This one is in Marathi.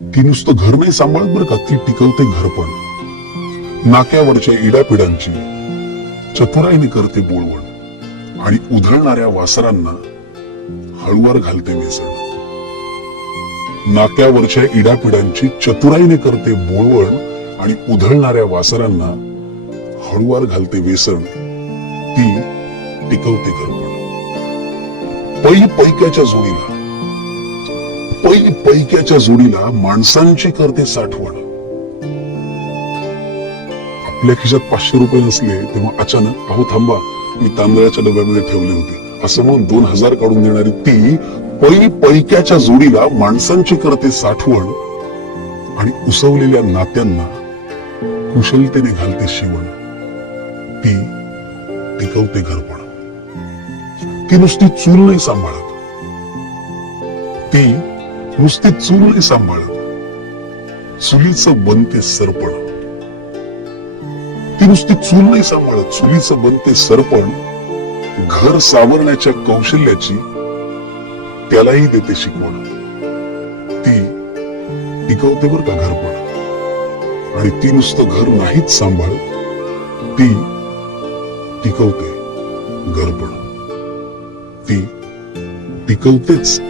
ती नुसतं घर नाही सांभाळत बरं का? ती टिकवते घर पण. नाक्यावरच्या इडापिडांची चतुराईने करते बोळवण आणि उधळणाऱ्या वासरांना हळुवार घालते वेसण नाक्यावरच्या इडापिडांची चतुराईने करते बोळवण आणि उधळणाऱ्या वासरांना हळुवार घालते वेसण. ती टिकवते घरपण पै पैक्याच्या जोडीला पै पैक्याच्या जोडीला माणसांची करते साठवण. आपल्या खिशात पाचशे रुपये नसले तेव्हा अचानक अहो थांबा मी तांदळाच्या डब्यामध्ये ठेवले होते. असं म्हणून दोन हजार काढून देणारी ती पै पैक्याच्या जोडीला माणसांची करते साठवण आणि उसवलेल्या नात्यांना कुशलतेने घालते शिवण. ती टिकवते घरपण. ती नुसती चूल नाही सांभाळत. ती नुसती चूल नाही सांभाळत. चुलीच बनते सरपण. ती नुसती चूल नाही सांभाळत चुलीचं बनते सरपण घर सावरण्याच्या कौशल्याची त्यालाही देते शिकवण. ती टिकवते बर का घरपण. आणि ती नुसतं घर नाहीच सांभाळत ती टिकवते घरपण. ती टिकवतेच.